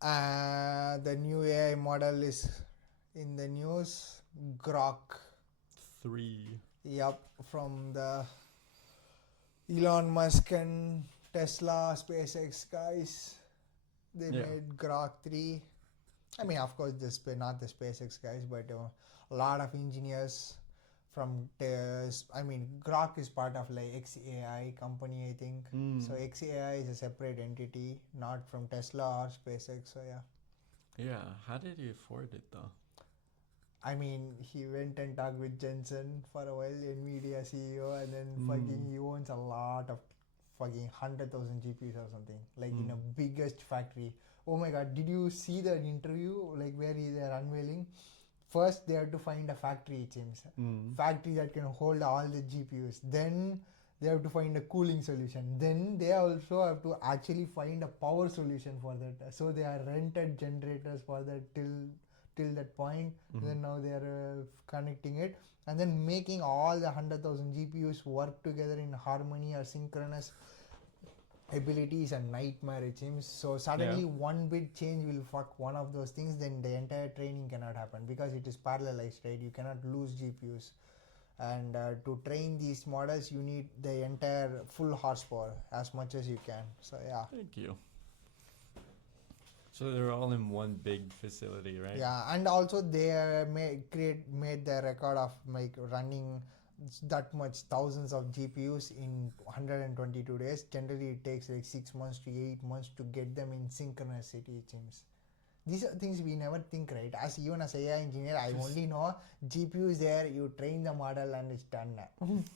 The new AI model is in the news. Grok. 3. Yup, from the Elon Musk and Tesla, SpaceX guys. They Yeah. made Grok 3. I mean, of course, not the SpaceX guys, but a lot of engineers from Grok is part of like XAI company, I think. So XAI is a separate entity, not from Tesla or SpaceX. So yeah. Yeah, how did he afford it though? I mean, he went and talked with Jensen for a while, Nvidia CEO, and then fucking he owns a lot of fucking 100,000 GPUs or something, like in a biggest factory. Oh my god, did you see the interview, like where they're unveiling? First, they have to find a factory, it seems. Factory that can hold all the GPUs. Then they have to find a cooling solution. Then they also have to actually find a power solution for that. So they are rented generators for that till that point. Then now they are connecting it and then making all the 100,000 GPUs work together in harmony or synchronous ability is a nightmare, it seems. So suddenly one bit change will fuck one of those things, then the entire training cannot happen because it is parallelized, right? You cannot lose GPUs. And to train these models, you need the entire full horsepower as much as you can. So yeah. Thank you. So they're all in one big facility, right? Yeah, and also they made the record of like running that much thousands of GPUs in 122 days. Generally, it takes like 6 months to 8 months to get them in synchronicity, it seems. These are things we never think, right? Even as AI engineer, I only know GPU is there, you train the model and it's done.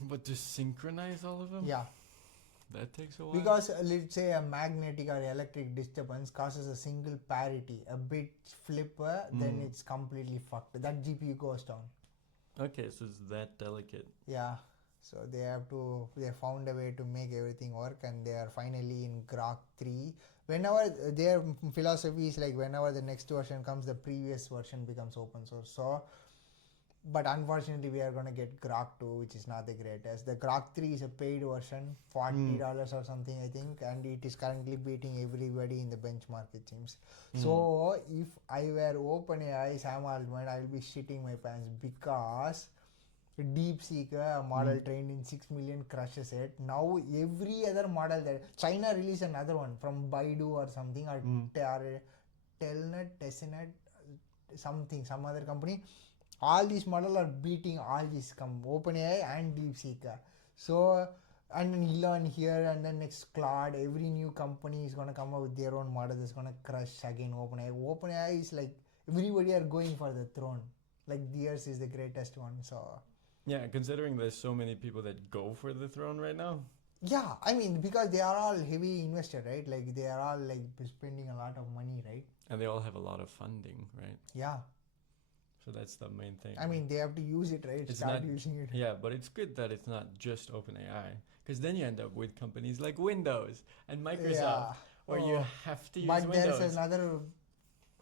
But to synchronize all of them? Yeah. That takes a while. Because let's say a magnetic or electric disturbance causes a single parity, a bit flipper, then it's completely fucked. That GPU goes down. Okay, so it's that delicate. Yeah. So they found a way to make everything work, and they are finally in Grok 3. Whenever their philosophy is like whenever the next version comes, the previous version becomes open source. So but unfortunately we are going to get Grok 2, which is not the greatest. The Grok 3 is a paid version, $40 or something, I think, and it is currently beating everybody in the benchmark, it seems. So if I were OpenAI, Sam Altman, I will be shitting my pants because DeepSeek, a model trained in 6 million, crushes it. Now every other model that China released another one from Baidu or something, or Telnet, Tessnet, some other company. All these models are beating all these OpenAI and DeepSeek. So and then Elon here, and then next Claude, every new company is gonna come up with their own model that's gonna crush again OpenAI. OpenAI is like everybody are going for the throne. Like theirs is the greatest one. So yeah, considering there's so many people that go for the throne right now. Yeah, I mean because they are all heavy invested, right? Like they are all like spending a lot of money, right? And they all have a lot of funding, right? Yeah. So that's the main thing. I mean, they have to use it, right? Start using it. Yeah, but it's good that it's not just OpenAI, because then you end up with companies like Windows and Microsoft, where you have to use Windows. But there's another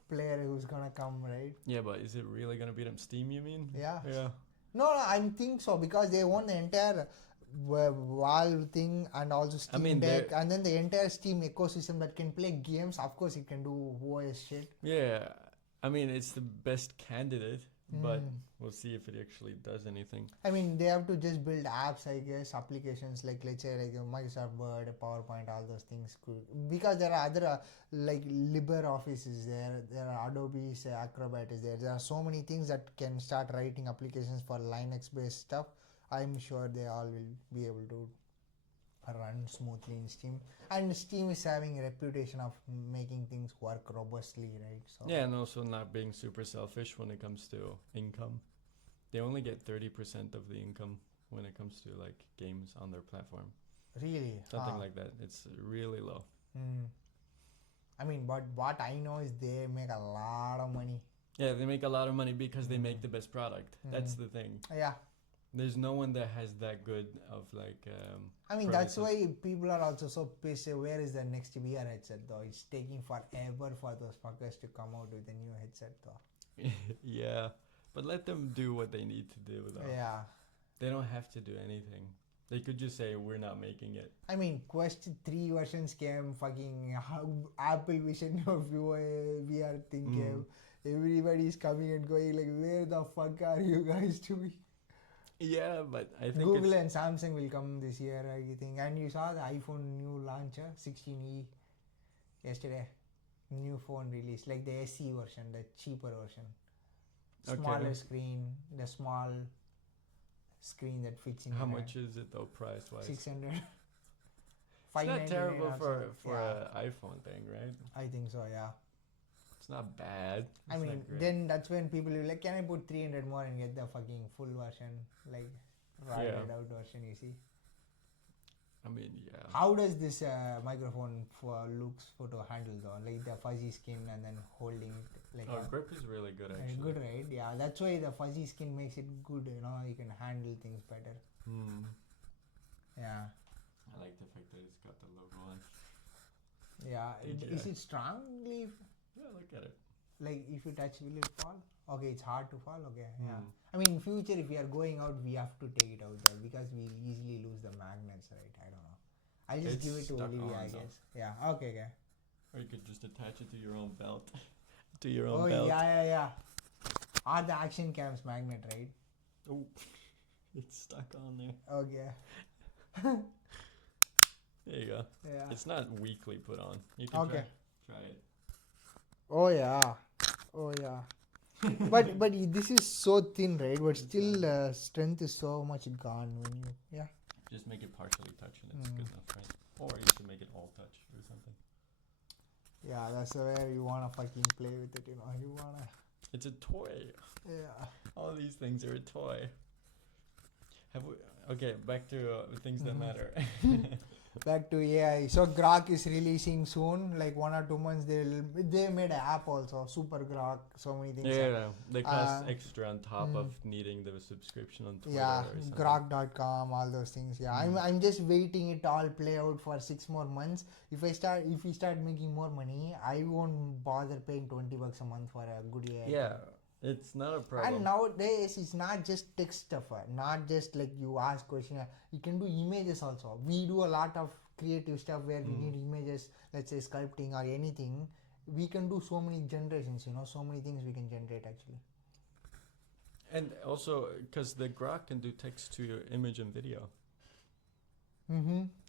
player who's gonna come, right? Yeah, but is it really gonna beat them? Steam, you mean? Yeah. Yeah. No, I think so because they own the entire Valve thing and also Steam Deck, and then the entire Steam ecosystem that can play games. Of course, it can do OS shit. Yeah, I mean it's the best candidate, but we'll see if it actually does anything. I mean, they have to just build apps, I guess, applications like let's say like Microsoft Word, PowerPoint, all those things. Because there are other like LibreOffice is there, there are Adobe's Acrobat is there. There are so many things that can start writing applications for Linux-based stuff. I'm sure they all will be able to run smoothly in Steam, and Steam is having a reputation of making things work robustly, right? So yeah, and also not being super selfish when it comes to income. They only get 30% of the income when it comes to like games on their platform. Really? Something like that. It's really low. I mean, but what I know is they make a lot of money. Yeah, they make a lot of money because they make the best product. That's the thing. Yeah. There's no one that has that good of like. I mean, that's why people are also so pissed. Where is the next VR headset though? It's taking forever for those fuckers to come out with a new headset though. Yeah, but let them do what they need to do though. Yeah. They don't have to do anything. They could just say we're not making it. I mean, Quest 3 versions came, fucking Apple Vision of VR thing came. Everybody's coming and going like, where the fuck are you guys doing? Yeah, but I think Google and Samsung will come this year, I think. And you saw the iPhone new launcher, 16e, yesterday. New phone released, like the SE version, the cheaper version. Smaller screen, the small screen that fits in. How much is it though, price wise? 600. It's not terrible for yeah. an iPhone thing, right? I think so, yeah. It's not bad. I mean, then that's when people will like, can I put 300 more and get the fucking full version, like rounded out version? You see. I mean, yeah. How does this microphone looks photo handle though? Like the fuzzy skin and then holding it like. Grip is really good actually. Good, right? Yeah, that's why the fuzzy skin makes it good. You know, you can handle things better. Yeah. I like the fact that it's got the logo on. Yeah. Is it strongly? Yeah, look at it. Like if you touch, will it fall? Okay, it's hard to fall. Okay, yeah. I mean, in future, if we are going out, we have to take it out there because we easily lose the magnets, right? I don't know. I'll just give it to Olivia, I guess. Yeah. Okay. Or you could just attach it to your own belt. To your own belt. Oh yeah. Are the action cams magnet, right? Oh, it's stuck on there. Okay. There you go. Yeah. It's not weakly put on. You can try it. Oh yeah. but this is so thin, right? But still, strength is so much gone when you Just make it partially touch and it's good enough, right? Or you should make it all touch or something. Yeah, that's where you wanna fucking play with it. You know, you wanna. It's a toy. Yeah. All these things are a toy. Okay, back to things that matter. Back to AI. So Grok is releasing soon, like 1 or 2 months. They made an app also, Super Grok. So many things. Yeah, they cost extra on top of needing the subscription on Twitter. Yeah, Grok.com, all those things. Yeah, I'm just waiting it all play out for 6 more months. If we start making more money, I won't bother paying $20 a month for a good AI. Yeah. It's not a problem. And nowadays, it's not just text stuff. Not just like you ask questions. You can do images also. We do a lot of creative stuff where we need images, let's say sculpting or anything. We can do so many generations, you know, so many things we can generate actually. And also, because the Grok can do text to your image and video.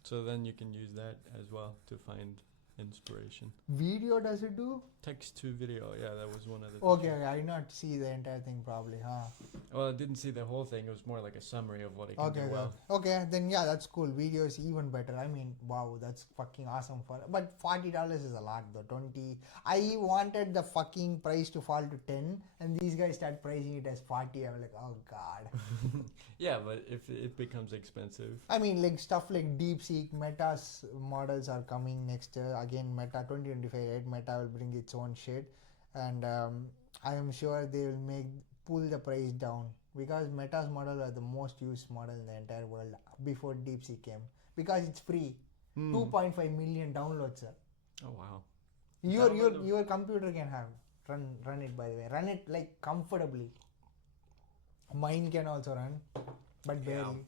So then you can use that as well to find inspiration. Video does it do? Text to video, yeah, that was one of the Okay, I did not see the entire thing probably, huh? Well, I didn't see the whole thing. It was more like a summary of what it can do well. Okay, then yeah, that's cool. Video is even better. I mean, wow, that's fucking awesome but $40 is a lot though. 20. I wanted the fucking price to fall to 10 and these guys start pricing it as 40. I'm like, oh god. Yeah, but if it becomes expensive. I mean, like stuff like DeepSeek, Meta's models are coming next year. Again, Meta 2025, right? Meta will bring its own shit, and I am sure they will pull the price down because Meta's model are the most used model in the entire world before DeepSeek came because it's free. 2.5 million downloads, sir. Oh wow. Your computer can run it, by the way. Run it like comfortably. Mine can also run, but barely.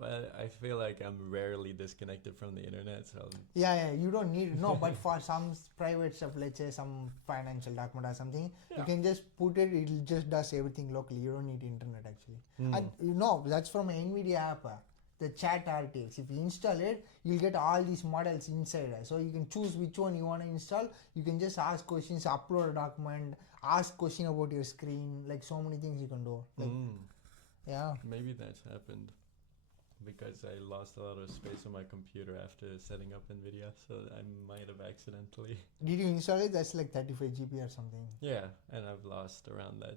Well, I feel like I'm rarely disconnected from the internet, so... Yeah, you don't need it. No, but for some private stuff, let's say some financial document or something, you can just put it, it just does everything locally. You don't need internet actually. And that's from an NVIDIA app, the chat RTX. If you install it, you'll get all these models inside. So you can choose which one you want to install. You can just ask questions, upload a document, ask question about your screen, like so many things you can do. Like, yeah. Maybe that's happened. Because I lost a lot of space on my computer after setting up NVIDIA, so I might have accidentally. Did you install it? That's like 35 GB or something. Yeah, and I've lost around that.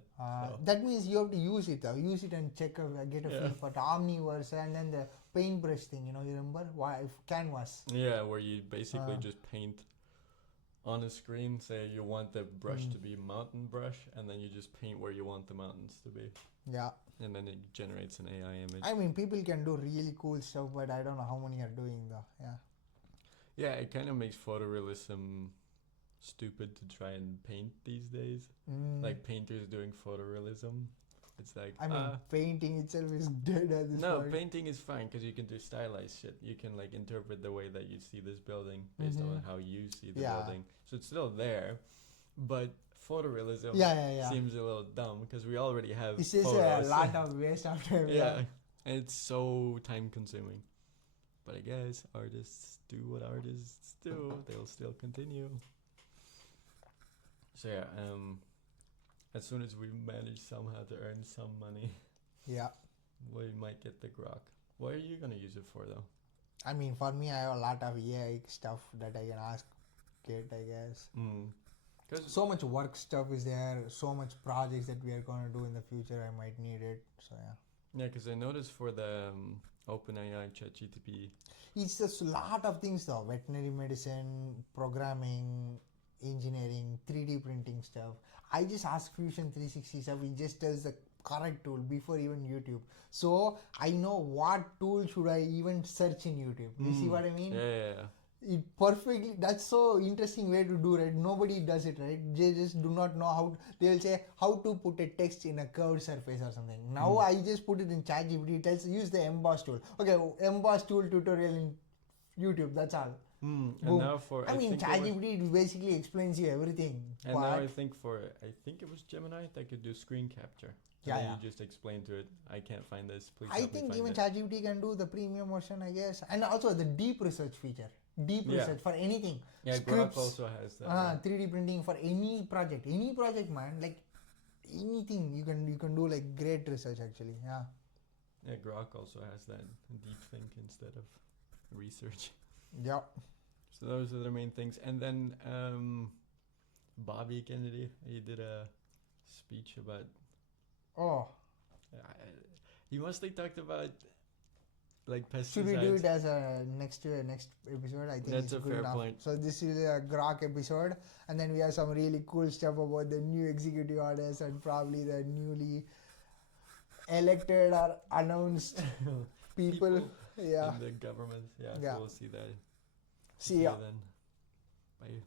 That means you have to use it. Use it and check, get a feel for the Omniverse and then the paintbrush thing. You know, you remember? Canvas. Yeah, where you basically just paint on a screen. Say you want the brush to be mountain brush, and then you just paint where you want the mountains to be. Yeah. And then it generates an AI image. I mean, people can do really cool stuff, but I don't know how many are doing though. Yeah. Yeah, it kind of makes photorealism stupid to try and paint these days. Like painters doing photorealism. It's like I mean, painting itself is dead at this no, point. painting is fine because you can do stylized shit. You can like interpret the way that you see this building based on how you see the Yeah. building. So it's still there, but photorealism Yeah. seems a little dumb because we already have It's just a photos. lot of waste of time. Yeah, and it's so time consuming. But I guess artists do what artists do. They'll still continue. So yeah, as soon as we manage somehow to earn some money, Yeah. we might get the Grok. What are you gonna use it for though? I mean, for me, I have a lot of AI stuff that I can ask Kate, I guess. Cause So much work stuff is there, so much projects that we are going to do in the future. I might need it. So, yeah. yeah, because I noticed for the OpenAI ChatGPT. It's just a lot of things though: veterinary medicine, programming, engineering, 3D printing stuff. I just ask Fusion 360 stuff. It just tells the correct tool before even YouTube. So I know what tool should I even search in YouTube. You see what I mean? Yeah. It perfectly. That's so interesting way to do it. Nobody does it, right? They just do not know how. They'll say how to put a text in a curved surface or something. Now I just put it in ChatGPT. It tells use the emboss tool. Okay, emboss tool tutorial in YouTube. That's all. And Boom. now for I mean, think it was- ChatGPT basically explains you everything. and but now I think it was Gemini that could do screen capture. And Yeah, then yeah. you just explain to it, I can't find this. Please I help me think find even it. ChatGPT can do the premium version, I guess, and also the deep research feature. Deep Yeah. research for anything. Yeah, Grok Scripts, also has that. 3D printing for any project, man. Like anything, you can do like great research actually. Yeah. Yeah, Grok also has that deep think instead of research. Yeah. So those are the main things. And then Bobby Kennedy, he did a speech about. Oh, He mostly talked about like pesticides. should we do it as a next episode? I think That's it's a good fair enough. point. So this is a Grok episode, and then we have some really cool stuff about the new executive orders and probably the newly elected or announced people. Yeah. In the government. Yeah, Yeah. so we'll see that. See ya. then. Bye.